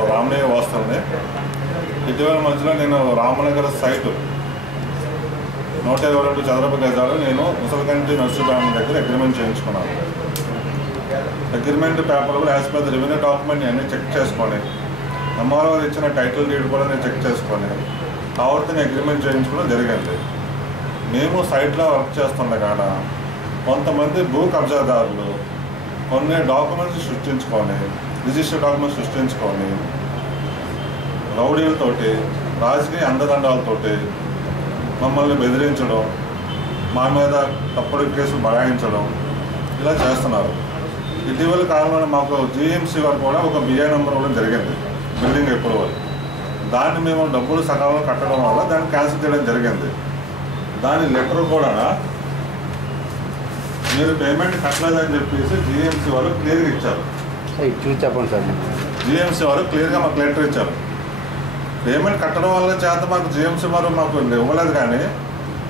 రామనగర్ వాస్తవమే. ఇటీవల మధ్యలో నేను రామనగర్ సైట్ 122 చదరపు గజాలు నేను ముసలకంటి నర్సుబ్రహ్మ దగ్గర అగ్రిమెంట్ చేయించుకున్నాను. అగ్రిమెంట్ పేపర్ కూడా as per the revenue document అన్నీ చెక్ చేసుకొని ఎంఆర్ఓ ఇచ్చిన టైటిల్ డీడ్ కూడా నేను చెక్ చేసుకొని ఆవిడతో అగ్రిమెంట్ చేయించుకోవడం జరిగింది. మేము సైట్లో వర్క్ చేస్తుండగా కొంతమంది భూ కబ్జాదారులు కొన్ని డాక్యుమెంట్స్ సృష్టించుకొని రిజిస్టర్ డాక్యుమెంట్స్ సృష్టించుకొని రౌడీలతోటి రాజకీయ అండదండాలతోటి మమ్మల్ని బెదిరించడం, మా మీద తప్పుడు కేసులు బడాయించడం ఇలా చేస్తున్నారు. ఇటీవల కాలంలో మాకు జీఎంసీ వారు కూడా ఒక బిఐ నెంబర్ ఇవ్వడం జరిగింది, బిల్డింగ్ అప్రూవల్. దాన్ని మేము డబ్బులు సకాలంలో కట్టడం వల్ల దాన్ని క్యాన్సిల్ చేయడం జరిగింది. దాని లెటర్ కూడా మీరు పేమెంట్ కట్టలేదని చెప్పేసి జీఎంసీ వాళ్ళు క్లియర్గా ఇచ్చారు. చెప్పండి సార్. జీఎంసీ వారు క్లియర్గా మాకు లెటర్ ఇచ్చారు. పేమెంట్ కట్టడం వల్ల చేత మాకు జీఎంసీ వారు మాకు ఇవ్వలేదు, కానీ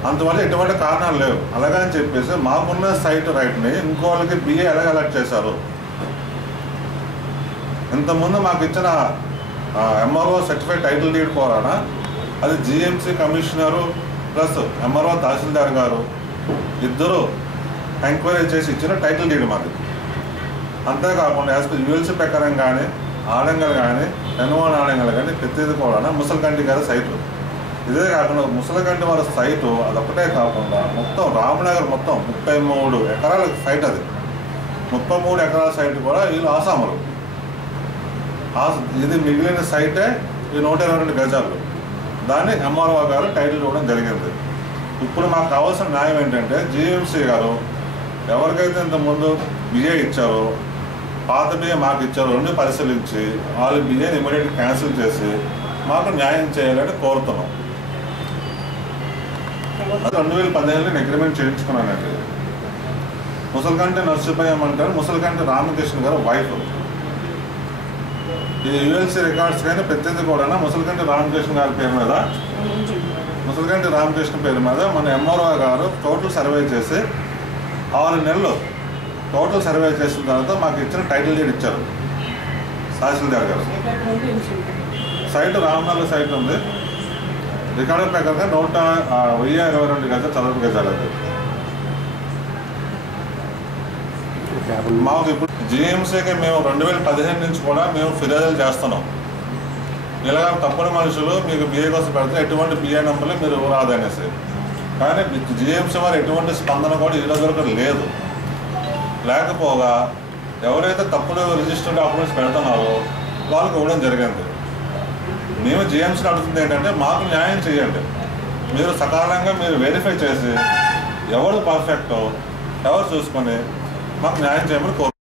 అందువల్ల ఎటువంటి కారణాలు లేవు. అలాగని చెప్పేసి మాకున్న సైట్ రైట్ని ఇంకో వాళ్ళకి బిఏ ఎలాగ అలర్ట్ చేశారు. ఇంతకుముందు మాకు ఇచ్చిన ఎంఆర్ఓ సర్టిఫైడ్ టైటిల్ డీడ్ కూడా అది జీఎంసీ కమిషనరు ప్లస్ ఎంఆర్ఓ తహసీల్దార్ గారు ఇద్దరు ఎంక్వైరీ చేసి ఇచ్చిన టైటిల్ డీడ్ మాది. అంతేకాకుండా యాజ్ పర్ యూఎల్సీ ప్రకారం కానీ ఆడంగల్ కానీ ఎన్వాన్ ఆడంగల్ కానీ ప్రతిదీ కూడా ముసలకంటి గారి సైటు. ఇదే కాకుండా ముసలకంటి వారి సైటు అదొక్కటే కాకుండా మొత్తం రామనగర్ మొత్తం 33 ఎకరాల సైట్. అది 33 ఎకరాల సైట్ కూడా వీళ్ళు ఆసాములు. ఇది మిగిలిన సైటే ఈ 122 గజాలు. దాన్ని ఎంఆర్ఓ గారు టైటిల్ ఇవ్వడం జరిగింది. ఇప్పుడు మాకు కావాల్సిన న్యాయం ఏంటంటే జీఎంసీ గారు ఎవరికైతే ఇంతకుముందు బిఏ ఇచ్చారో పాత బిఏ మాకు ఇచ్చారో రెండు పరిశీలించి వాళ్ళు బిఏని ఇమీడియట్గా క్యాన్సిల్ చేసి మాకు న్యాయం చేయాలని కోరుతున్నాం. 2015లో నేను అగ్రిమెంట్ చేయించుకున్నానండి. ముసలకంటి నర్సుబ్రహ్మ అంటారు, ముసలకంటి రామకృష్ణ గారు వైఫ్. ఈ యూఎల్సీ రికార్డ్స్ కానీ ప్రతిదీ కూడా ముసలకంటి రామకృష్ణ గారి పేరు మీద, ముసలకంటి రామకృష్ణ పేరు మీద మన ఎంఆర్ఓ గారు టోటల్ సర్వే చేసి 6 నెలలు టోటల్ సర్వే చేసిన తర్వాత మాకు ఇచ్చిన టైటిల్ డీడ్ ఇచ్చారు తహసీల్దార్ గారు. సైట్ రామనగర్ సైట్ ఉంది. రికార్డు ప్రకారంగా 1022 గజాలు చదరపు గజాలు. అది మాకు ఇప్పుడు జీఎంసీకి మేము 2015 నుంచి కూడా మేము ఫిర్యాదులు చేస్తున్నాం. ఇలాగ తప్పుడు మనుషులు మీకు బిఏ కోసం పెడితే ఎటువంటి బిఏ నెంబర్లు మీరు రాదనేసి, కానీ జీఎంసీ వారు ఎటువంటి స్పందన కూడా ఈ రోజు లేదు. లేకపోగా ఎవరైతే తప్పుడు రిజిస్టర్డ్ డాక్యుమెంట్స్ పెడుతున్నారో వాళ్ళకి ఇవ్వడం జరిగింది. మేము జీఎంసీని అడుగుతుంది ఏంటంటే మాకు న్యాయం చేయండి. మీరు సకాలంగా మీరు వెరిఫై చేసి ఎవరు పర్ఫెక్టో ఎవరు చూసుకొని మాకు న్యాయం చేయమని కోరుతున్నాం.